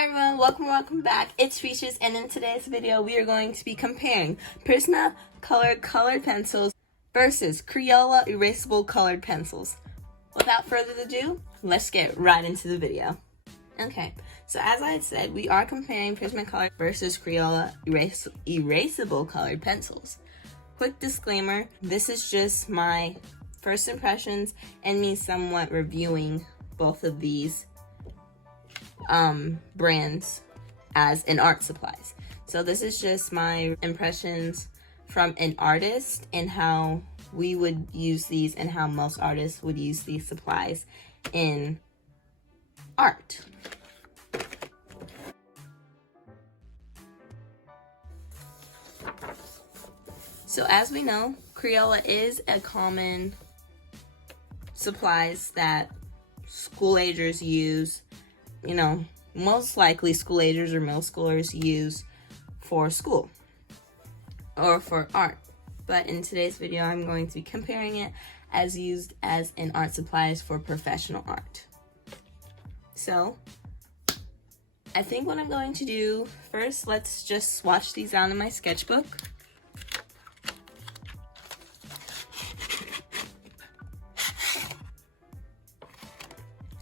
Hi everyone, welcome back. It's Peaches, and in today's video we are going to be comparing Prismacolor colored pencils versus Crayola erasable colored pencils. Without further ado, let's get right into the video. Okay, so as I had said, we are comparing Prismacolor versus Crayola erasable colored pencils. Quick disclaimer, this is just my first impressions and me somewhat reviewing both of these brands as in art supplies. So this is just my impressions from an artist and how we would use these and how most artists would use these supplies in art. So as we know, Crayola is a common supplies that school agers use. You know, most likely school agers or middle schoolers use for school or for art. But in today's video, I'm going to be comparing it as used as in art supplies for professional art. So I think what I'm going to do first, let's just swatch these out in my sketchbook.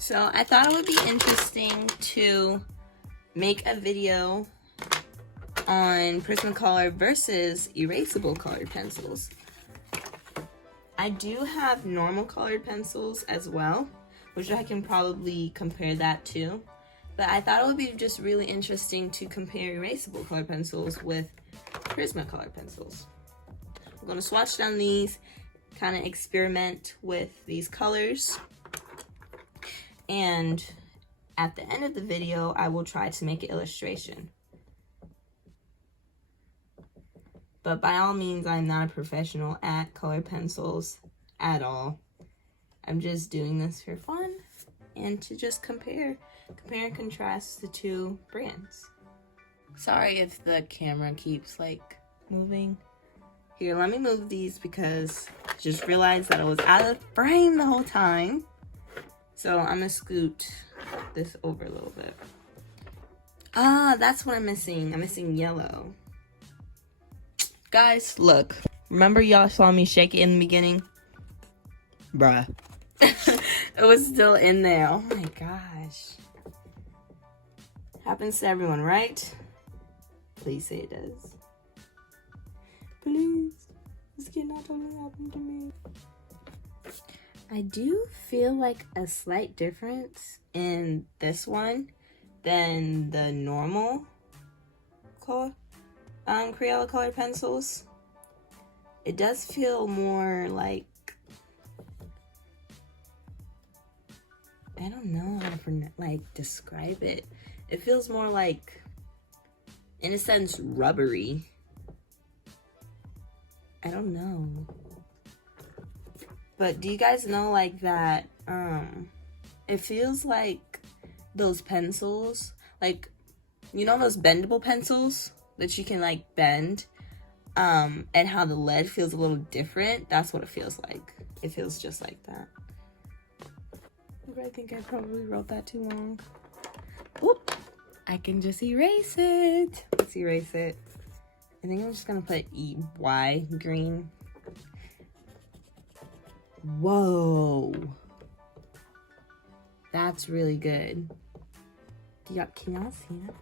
So I thought it would be interesting to make a video on Prismacolor versus erasable colored pencils. I do have normal colored pencils as well, which I can probably compare that to. But I thought it would be just really interesting to compare erasable colored pencils with Prismacolor pencils. I'm going to swatch down these, kind of experiment with these colors. And at the end of the video, I will try to make an illustration. But by all means, I'm not a professional at colored pencils at all. I'm just doing this for fun and to just compare and contrast the two brands. Sorry if the camera keeps like moving. Here, let me move these because I just realized that I was out of frame the whole time. So I'm gonna scoot this over a little bit. Ah, that's what I'm missing. I'm missing yellow. Guys, look. Remember y'all saw me shake it in the beginning? Bruh. It was still in there. Oh my gosh. Happens to everyone, right? Please say it does. Please. This cannot only happen to me. I do feel like a slight difference in this one than the normal color, Crayola colored pencils. It does feel more like, I don't know how to describe it. It feels more like, in a sense, rubbery. I don't know. But do you guys know like that, it feels like those pencils, like, you know those bendable pencils that you can like bend, and how the lead feels a little different? That's what it feels like. It feels just like that. I think I probably wrote that too long. Whoop! I can just erase it. Let's erase it. I think I'm just gonna put EY green. Whoa, that's really good. Can y'all see that?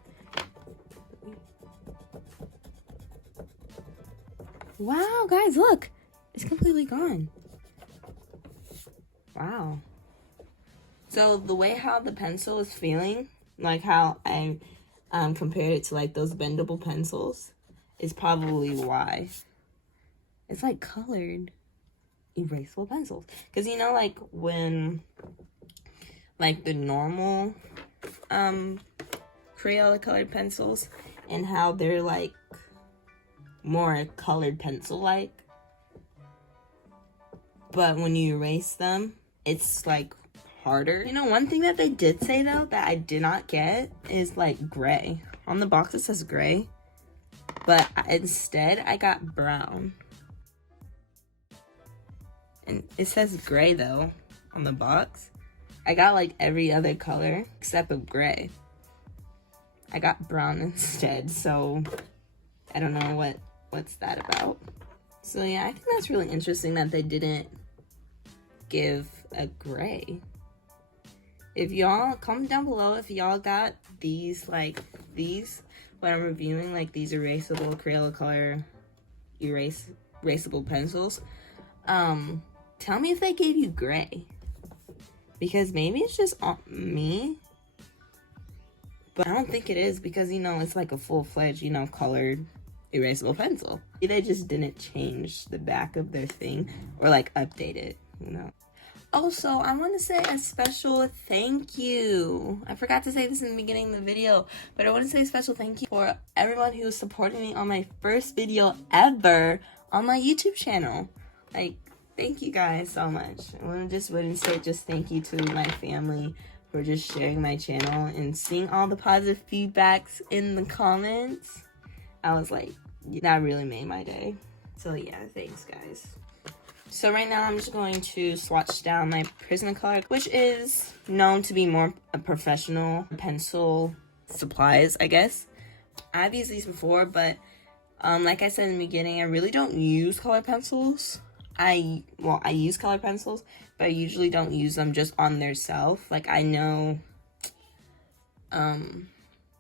Wow, guys, look, it's completely gone. Wow. So the way how the pencil is feeling, like how I compared it to like those bendable pencils, is probably why. It's like colored erasable pencils, because you know, like when like the normal Crayola colored pencils and how they're like more colored pencil like, but when you erase them it's like harder. You know, one thing that they did say though that I did not get is like gray. On the box it says gray, but instead I got brown. And it says gray though on the box. I got like every other color except of gray. I got brown instead, so I don't know what's that about. So yeah, I think that's really interesting that they didn't give a gray. If y'all, comment down below if y'all got these, like these, when I'm reviewing, like these erasable Crayola color erasable pencils. Tell me if they gave you gray. Because maybe it's just me. But I don't think it is because, you know, it's like a full-fledged, you know, colored erasable pencil. They just didn't change the back of their thing or like update it, you know. Also, I want to say a special thank you. I forgot to say this in the beginning of the video, but I want to say a special thank you for everyone who supported me on my first video ever on my YouTube channel. Like, thank you guys so much. I want to say just thank you to my family for just sharing my channel and seeing all the positive feedbacks in the comments. I was like, that really made my day. So yeah, thanks guys. So right now I'm just going to swatch down my Prismacolor, which is known to be more a professional pencil supplies, I guess. I've used these before, but like I said in the beginning, I really don't use color pencils. I use color pencils, but I usually don't use them just on their self. Like I know,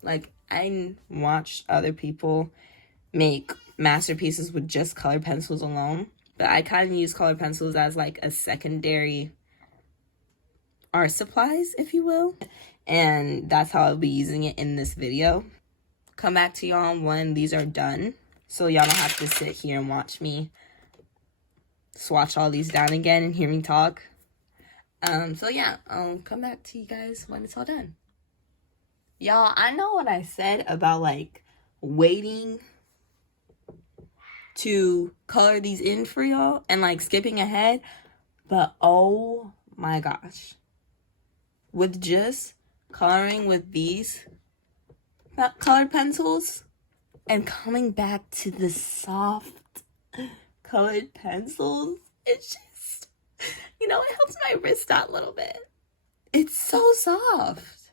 like I watch other people make masterpieces with just color pencils alone. But I kind of use color pencils as like a secondary art supplies, if you will. And that's how I'll be using it in this video. Come back to y'all when these are done. So y'all don't have to sit here and watch me swatch all these down again and hear me talk. So yeah, I'll come back to you guys when it's all done. Y'all, I know what I said about like waiting to color these in for y'all and like skipping ahead, but oh my gosh, with just coloring with these colored pencils and coming back to the soft colored pencils, it's just, you know, it helps my wrist out a little bit. It's so soft.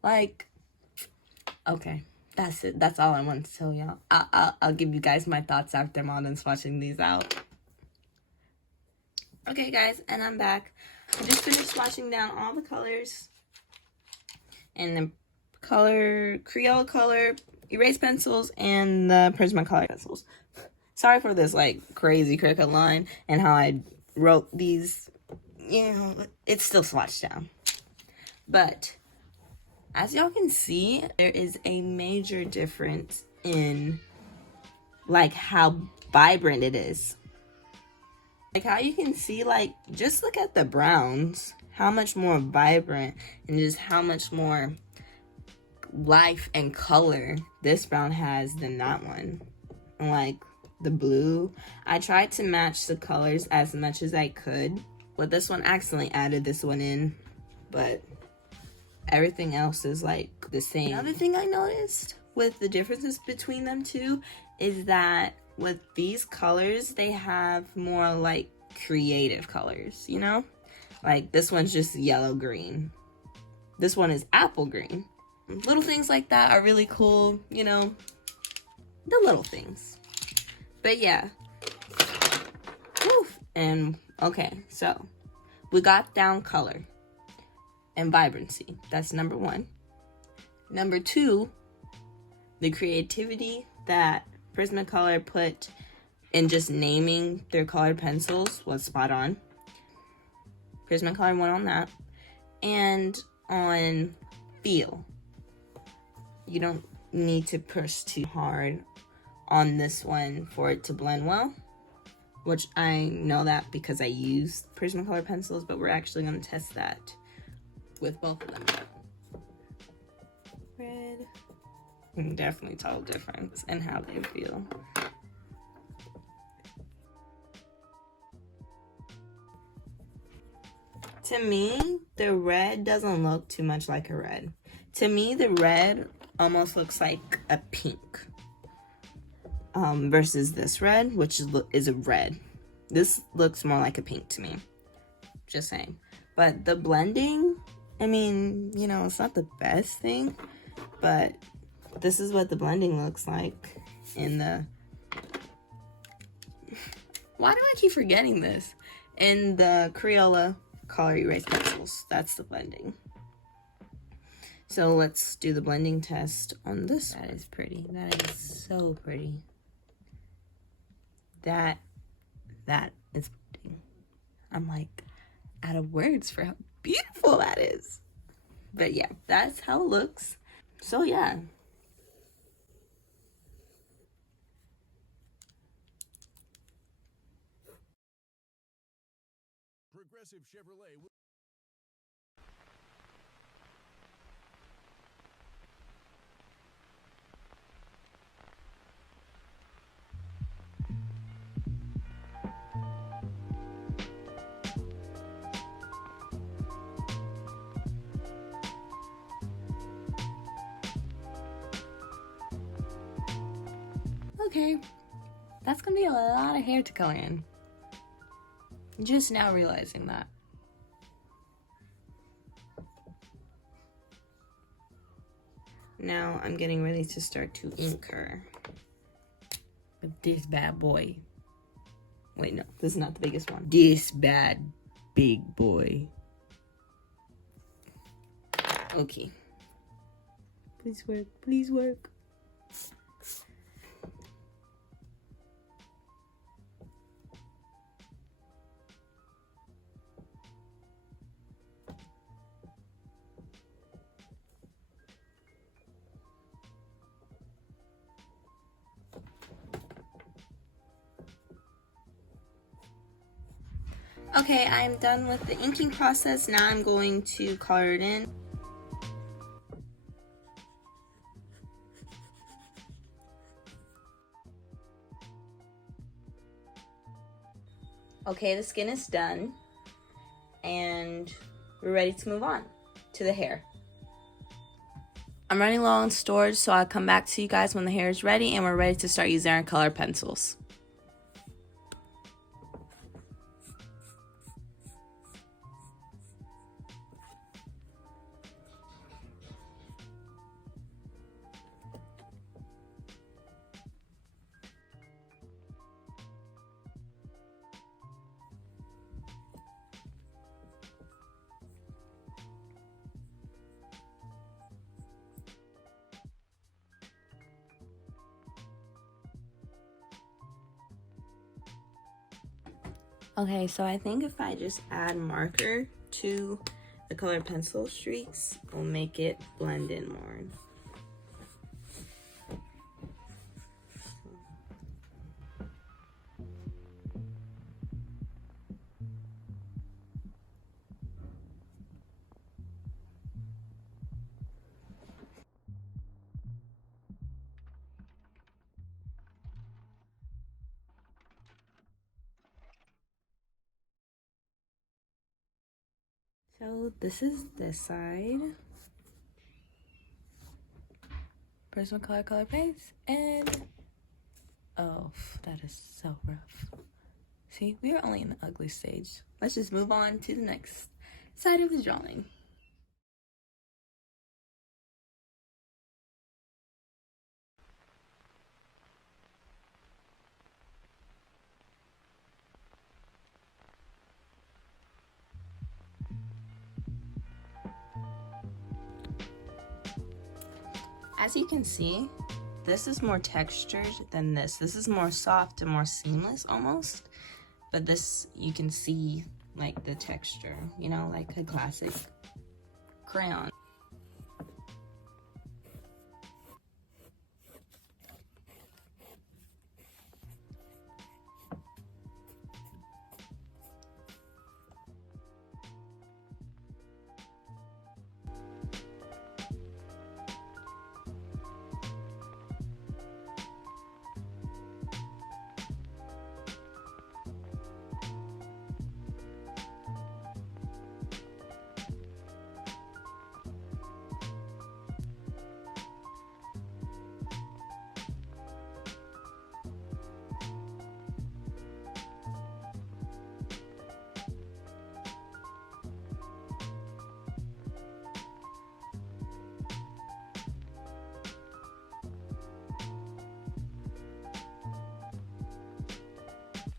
Like, okay. That's it. That's all I wanted to tell y'all. I'll give you guys my thoughts after I'm all done swatching these out. Okay, guys, and I'm back. I just finished swatching down all the colors. And the Crayola color erase pencils and the Prismacolor pencils. Sorry for this, like, crazy crooked line and how I wrote these. You know, it's still swatched down. But as y'all can see, there is a major difference in like how vibrant it is. Like how you can see, like, just look at the browns, how much more vibrant and just how much more life and color this brown has than that one. And like the blue, I tried to match the colors as much as I could. With this one, I accidentally added this one in, but everything else is like the same. Another thing I noticed with the differences between them two is that with these colors, they have more like creative colors, you know? Like this one's just yellow green. This one is apple green. Little things like that are really cool, you know? The little things. But yeah. Woo. And okay, so we got down color and vibrancy. That's number one. Number two, the creativity that Prismacolor put in just naming their colored pencils was spot on. Prismacolor won on that. And on feel. You don't need to push too hard on this one for it to blend well. Which I know that because I use Prismacolor pencils, but we're actually going to test that with both of them. Red. You can definitely tell the difference in how they feel. To me, the red doesn't look too much like a red. To me, the red almost looks like a pink. Versus this red, which is a red. This looks more like a pink to me. Just saying. But the blending, I mean, you know, it's not the best thing, but this is what the blending looks like in the... Why do I keep forgetting this? In the Crayola color erase pencils. That's the blending. So let's do the blending test on this. That is pretty. That is so pretty. That is pretty. I'm like out of words for how beautiful that is. But yeah, that's how it looks. So yeah. Progressive Chevrolet. Okay, that's gonna be a lot of hair to color in. Just now realizing that. Now I'm getting ready to start to ink her with this bad boy. Wait, no, this is not the biggest one. This bad big boy. Okay. Please work, please work. Okay, I'm done with the inking process. Now I'm going to color it in. Okay, the skin is done. And we're ready to move on to the hair. I'm running low on storage, so I'll come back to you guys when the hair is ready and we're ready to start using our color pencils. Okay, so I think if I just add marker to the color pencil streaks, it'll make it blend in more. So this is this side. Prismacolor color paints and oh, that is so rough. See, we are only in the ugly stage. Let's just move on to the next side of the drawing. As you can see, this is more textured than this. This is more soft and more seamless almost. But this, you can see like the texture, you know, like a classic crayon.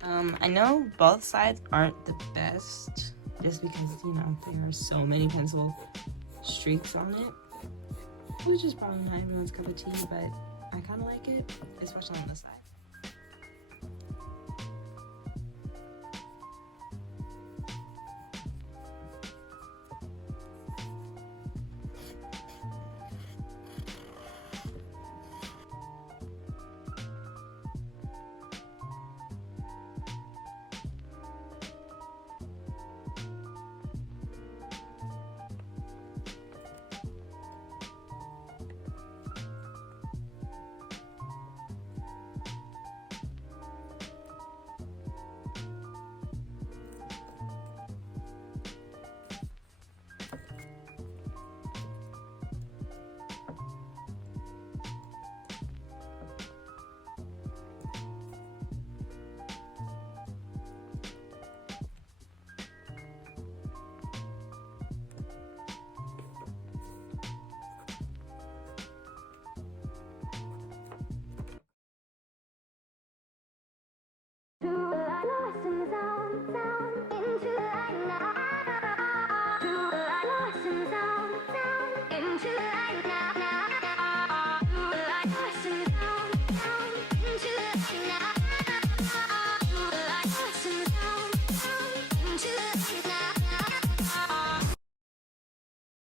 I know both sides aren't the best just because, you know, there are so many pencil streaks on it, which is probably not everyone's cup of tea, but I kind of like it, especially on this side.